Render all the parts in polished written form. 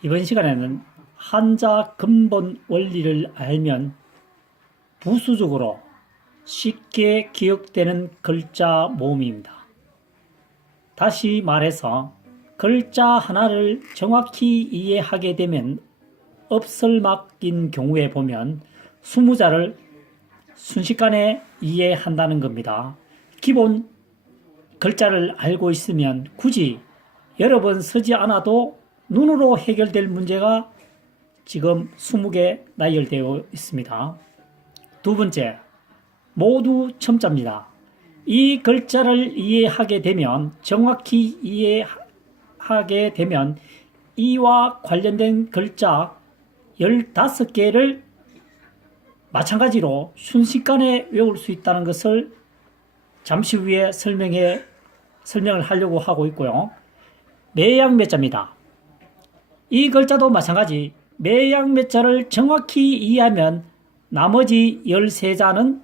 이번 시간에는 한자 근본 원리를 알면 부수적으로 쉽게 기억되는 글자 모음입니다. 다시 말해서 글자 하나를 정확히 이해하게 되면 엎설막인 경우에 보면 20자를 순식간에 이해한다는 겁니다. 기본 글자를 알고 있으면 굳이 여러 번 쓰지 않아도 눈으로 해결될 문제가 지금 20개 나열되어 있습니다. 두 번째, 모두 첨자입니다. 이 글자를 이해하게 되면, 정확히 이해하게 되면 이와 관련된 글자 15개를 마찬가지로 순식간에 외울 수 있다는 것을 잠시 후에 설명을 하려고 하고 있고요. 매양매자입니다. 이 글자도 마찬가지 매양매자를 정확히 이해하면 나머지 13자는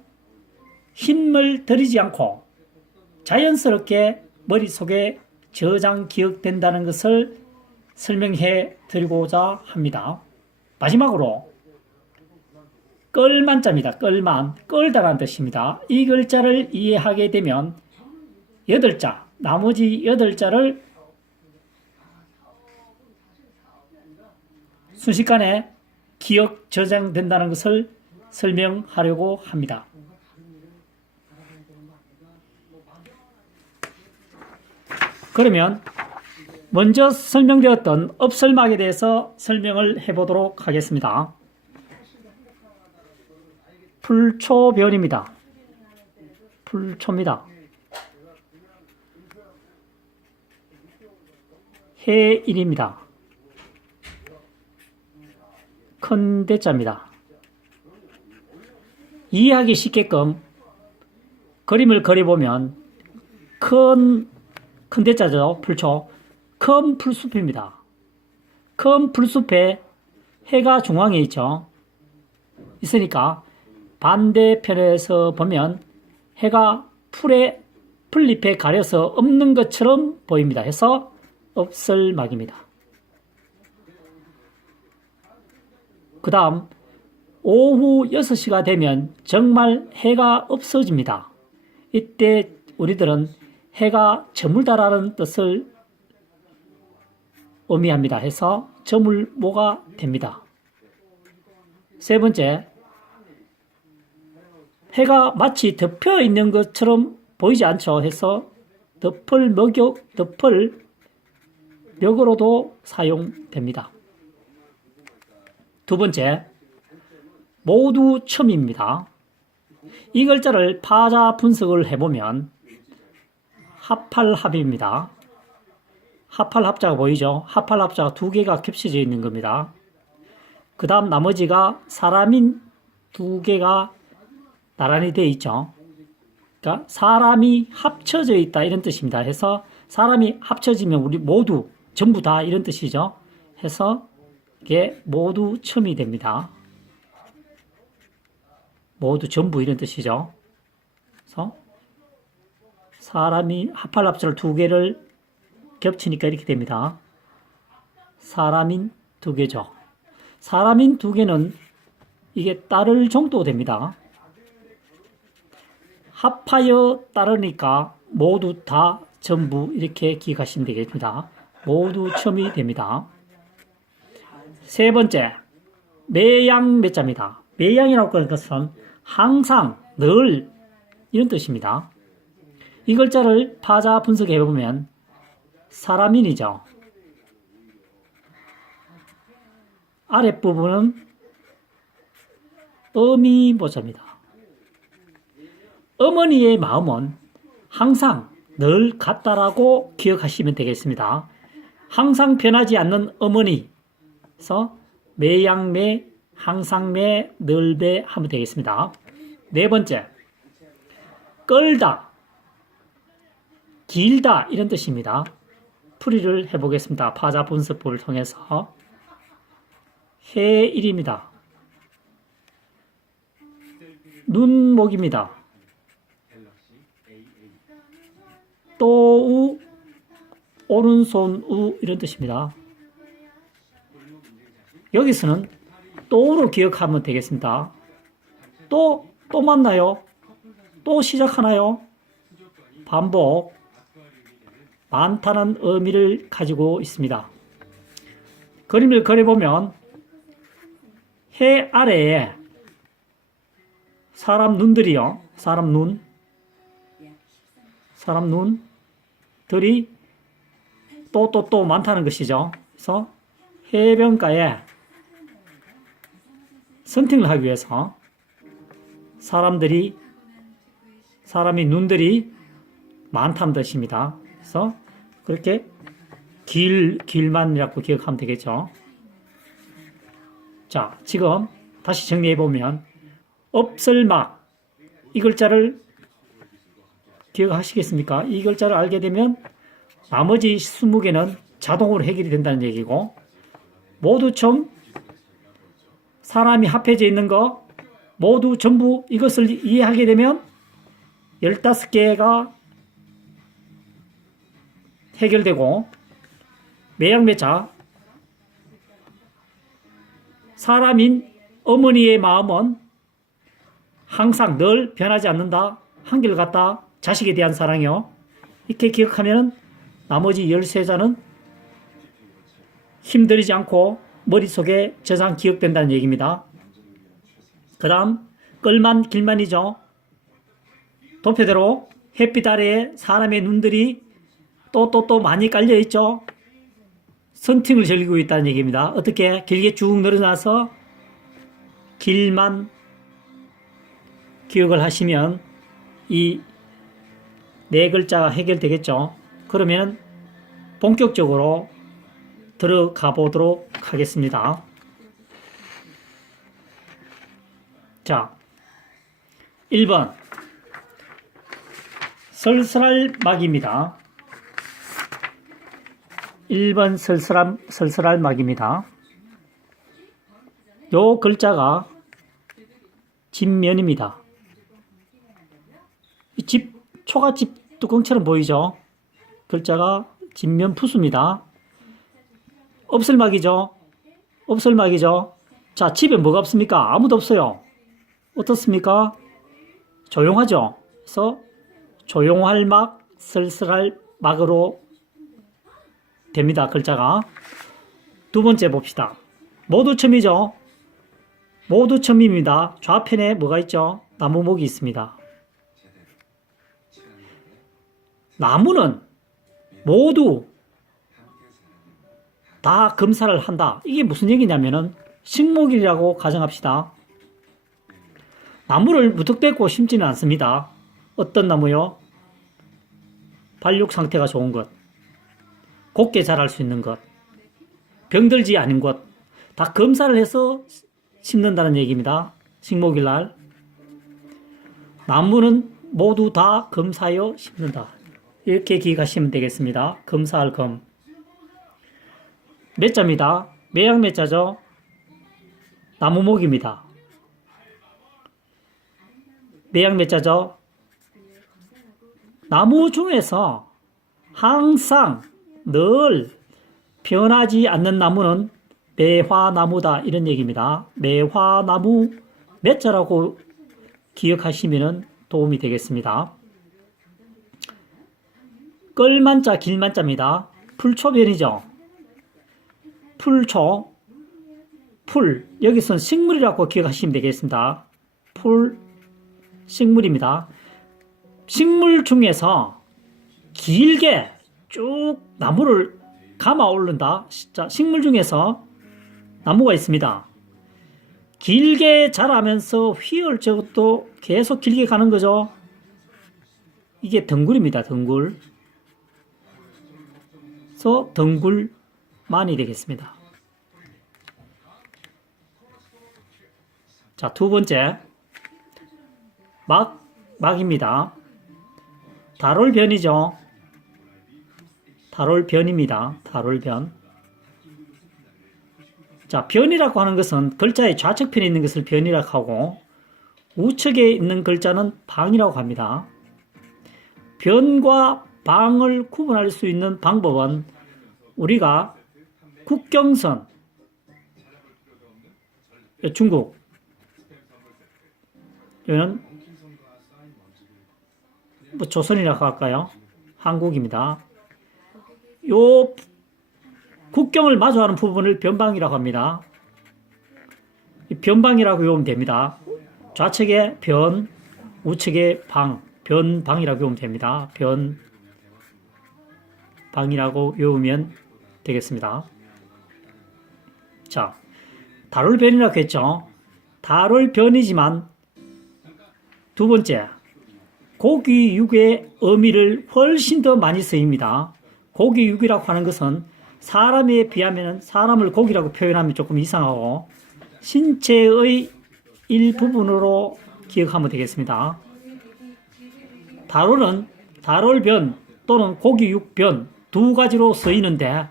힘을 들이지 않고 자연스럽게 머릿속에 저장 기억된다는 것을 설명해 드리고자 합니다. 마지막으로 끌만자입니다. 끌만, 끌다라는 뜻입니다. 이 글자를 이해하게 되면 8자, 나머지 8자를 순식간에 기억 저장된다는 것을 설명하려고 합니다. 그러면 먼저 설명되었던 엎설막에 대해서 설명을 해보도록 하겠습니다. 풀초변입니다. 풀초입니다. 해일입니다. 큰 대자입니다. 이해하기 쉽게끔 그림을 그려보면 큰 대자죠. 풀초. 큰 풀숲입니다. 큰 풀숲에 해가 중앙에 있으니까 반대편에서 보면 해가 풀잎에 가려서 없는 것처럼 보입니다. 해서 엎설막입니다. 그 다음 오후 6시가 되면 정말 해가 없어집니다. 이때 우리들은 해가 저물다라는 뜻을 의미합니다. 해서 저물모가 됩니다. 세 번째, 해가 마치 덮여 있는 것처럼 보이지 않죠. 해서 덮을멱으로도 사용됩니다. 두 번째, 모두 첨입니다. 이 글자를 파자 분석을 해보면 합할합입니다. 합할합자가 보이죠? 합할합자가 2개가 겹쳐져 있는 겁니다. 그 다음 나머지가 사람인 2개가 나란히 되어 있죠. 그러니까 사람이 합쳐져 있다 이런 뜻입니다. 해서 사람이 합쳐지면 우리 모두 전부 다 이런 뜻이죠. 해서 이게 모두 첨이 됩니다. 모두 전부 이런 뜻이죠. 그래서 사람이 합할합자를 2개를 겹치니까 이렇게 됩니다. 사람인 2개죠. 사람인 2개는 이게 따를 정도 됩니다. 합하여 따르니까 모두 다 전부 이렇게 기억하시면 되겠습니다. 모두 첨이 됩니다. 세 번째, 매양매자입니다. 매양이라고 하는 것은 항상, 늘 이런 뜻입니다. 이 글자를 파자 분석해 보면 사람인이죠. 아랫부분은 어미모자입니다. 어머니의 마음은 항상 늘 같다라고 기억하시면 되겠습니다. 항상 변하지 않는 어머니. 그래서 매양매, 항상매, 늘배 하면 되겠습니다. 네 번째, 끌다, 길다 이런 뜻입니다. 풀이를 해보겠습니다. 파자 분석법을 통해서. 해일입니다. 눈목입니다. 또우, 오른손 우 이런 뜻입니다. 여기서는 또로 기억하면 되겠습니다. 또 만나요? 또 시작하나요? 반복. 많다는 의미를 가지고 있습니다. 그림을 그려보면 해 아래에 사람 눈들이요. 사람 눈들이 또 많다는 것이죠. 그래서 해변가에 선택을 하기 위해서 사람이 눈들이 많다는 뜻입니다. 그래서 그렇게 길만이라고 기억하면 되겠죠. 자, 지금 다시 정리해보면 없을막 이 글자를 기억하시겠습니까? 이 글자를 알게 되면 나머지 20개는 자동으로 해결이 된다는 얘기고, 모두 좀 사람이 합해져 있는 거 모두 전부 이것을 이해하게 되면 15개가 해결되고, 매양매자 사람인 어머니의 마음은 항상 늘 변하지 않는다. 한결같다. 자식에 대한 사랑이요. 이렇게 기억하면 나머지 13자는 힘들이지 않고 머릿속에 저장 기억된다는 얘기입니다. 그 다음 끌만 길만이죠. 도표대로 햇빛 아래에 사람의 눈들이 또 많이 깔려있죠. 선팅을 즐기고 있다는 얘기입니다. 어떻게? 길게 쭉 늘어나서 길만 기억을 하시면 이 네 글자가 해결되겠죠. 그러면 본격적으로 들어가 보도록 하겠습니다. 자, 1번 설설할 막입니다. 1번 설설할 막입니다. 요 글자가 집면입니다. 이 초가집 뚜껑처럼 보이죠? 글자가 집면 푸수입니다. 없을막이죠? 없을막이죠? 자, 집에 뭐가 없습니까? 아무도 없어요. 어떻습니까? 조용하죠? 그래서 조용할 막, 쓸쓸할 막으로 됩니다. 글자가. 두 번째 봅시다. 모두 첨이죠? 모두 첨입니다. 좌편에 뭐가 있죠? 나무목이 있습니다. 나무는 모두 다 검사를 한다. 이게 무슨 얘기냐면은 식목일이라고 가정합시다. 나무를 무턱대고 심지는 않습니다. 어떤 나무요? 발육 상태가 좋은 것, 곱게 자랄 수 있는 것, 병들지 않은 것, 다 검사를 해서 심는다는 얘기입니다. 식목일날. 나무는 모두 다 검사하여 심는다. 이렇게 기억하시면 되겠습니다. 검사할 검. 매자입니다. 매양매자죠. 나무목입니다. 매양매자죠. 나무 중에서 항상 늘 변하지 않는 나무는 매화나무다. 이런 얘기입니다. 매화나무 매자라고 기억하시면 도움이 되겠습니다. 끌만자 길만자입니다. 풀초변이죠. 풀초, 풀, 여기서는 식물이라고 기억하시면 되겠습니다. 풀, 식물입니다. 식물 중에서 길게 쭉 나무를 감아 오른다. 자, 식물 중에서 나무가 있습니다. 길게 자라면서 휘을 저것도 계속 길게 가는 거죠. 이게 덩굴입니다. 덩굴. 그래서 덩굴만이 되겠습니다. 자, 두 번째 막입니다. 다롤변이죠. 다롤변입니다. 다롤변. 자, 변이라고 하는 것은 글자의 좌측편에 있는 것을 변이라고 하고 우측에 있는 글자는 방이라고 합니다. 변과 방을 구분할 수 있는 방법은 우리가 국경선, 중국, 이거는 뭐 조선이라고 할까요? 한국입니다. 요 국경을 마주하는 부분을 변방이라고 합니다. 변방이라고 외우면 됩니다. 좌측에 변, 우측에 방, 변방이라고 외우면 됩니다. 변방이라고 외우면 되겠습니다. 자, 다룰변이라고 했죠. 다룰변이지만 두 번째, 고귀육의 의미를 훨씬 더 많이 쓰입니다. 고귀육이라고 하는 것은 사람에 비하면 사람을 고기라고 표현하면 조금 이상하고 신체의 일부분으로 기억하면 되겠습니다. 다룰은 다룰변 또는 고귀육변 두 가지로 쓰이는데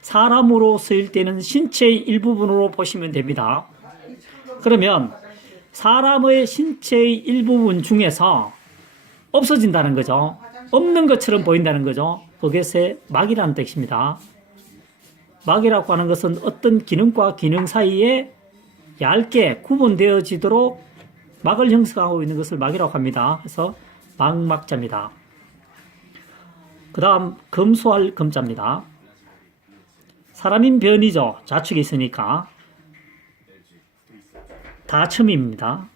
사람으로 쓰일 때는 신체의 일부분으로 보시면 됩니다. 그러면 사람의 신체의 일부분 중에서 없어진다는 거죠. 없는 것처럼 보인다는 거죠. 그것이 막이라는 뜻입니다. 막이라고 하는 것은 어떤 기능과 기능 사이에 얇게 구분되어지도록 막을 형성하고 있는 것을 막이라고 합니다. 그래서 막막자입니다. 그 다음 검소할 검자입니다. 사람인 변이죠. 좌측에 있으니까 다첨입니다.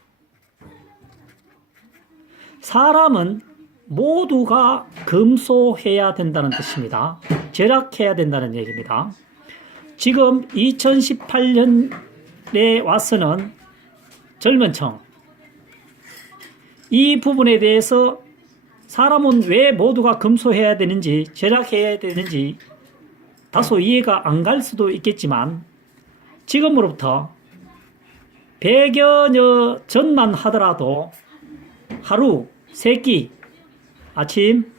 사람은 모두가 검소해야 된다는 뜻입니다. 절약해야 된다는 얘기입니다. 지금 2018년에 와서는 젊은 층, 이 부분에 대해서 사람은 왜 모두가 검소해야 되는지, 절약해야 되는지 다소 이해가 안 갈 수도 있겠지만 지금으로부터 100여 년 전만 하더라도 하루 3끼, 아침,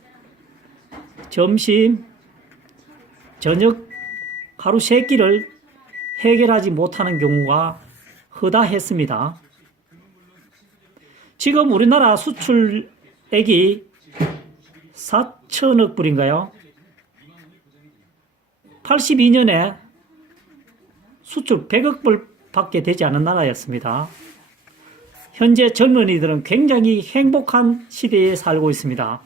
점심, 저녁 하루 3끼를 해결하지 못하는 경우가 허다했습니다. 지금 우리나라 수출액이 4천억 불인가요? 82년에 수출 100억 불밖에 되지 않은 나라였습니다. 현재 젊은이들은 굉장히 행복한 시대에 살고 있습니다.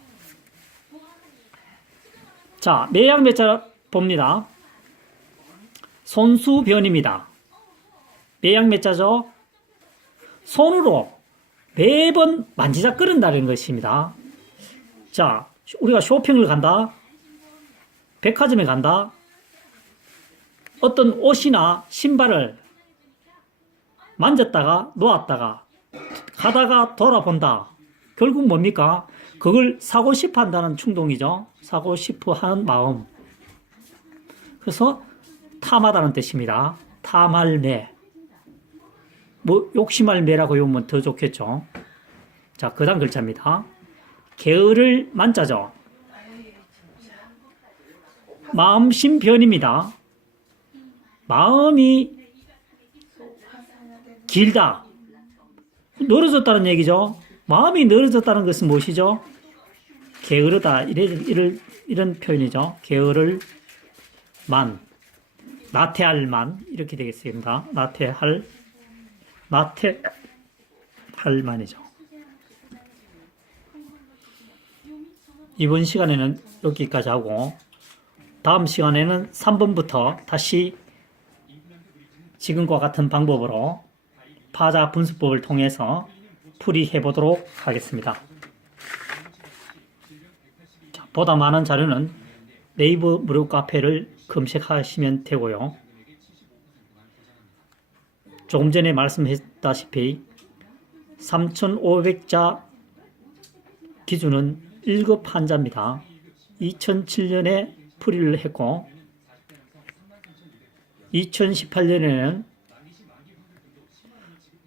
자, 매양매자 봅니다. 손수변입니다. 매양매자죠. 손으로 매번 만지작거린다는 것입니다. 자, 우리가 쇼핑을 간다. 백화점에 간다. 어떤 옷이나 신발을 만졌다가 놓았다가 가다가 돌아본다. 결국 뭡니까? 그걸 사고 싶어 한다는 충동이죠. 사고 싶어 하는 마음. 그래서 탐하다는 뜻입니다. 탐할 매. 뭐 욕심할 매라고 외우면 더 좋겠죠. 자, 그 다음 글자입니다. 게으를 만자죠. 마음심변입니다. 마음이 길다. 늘어졌다는 얘기죠. 마음이 늘어졌다는 것은 무엇이죠? 게으르다. 이런 표현이죠. 게으를 만. 나태할 만. 이렇게 되겠습니다. 나태할 만이죠. 이번 시간에는 여기까지 하고 다음 시간에는 3번부터 다시 지금과 같은 방법으로 파자 분수법을 통해서 풀이해 보도록 하겠습니다. 자, 보다 많은 자료는 네이버 무료 카페를 검색하시면 되고요. 조금 전에 말씀했다시피 3,500자 기준은 1급 환자입니다. 2007년에 풀이를 했고 2018년에는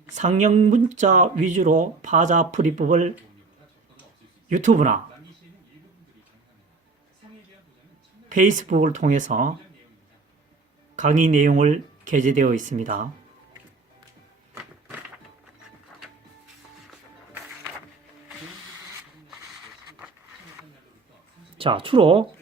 상형 문자 위주로 파자 풀이법을 유튜브나 페이스북을 통해서 강의 내용을 게재되어 있습니다. 자, 주로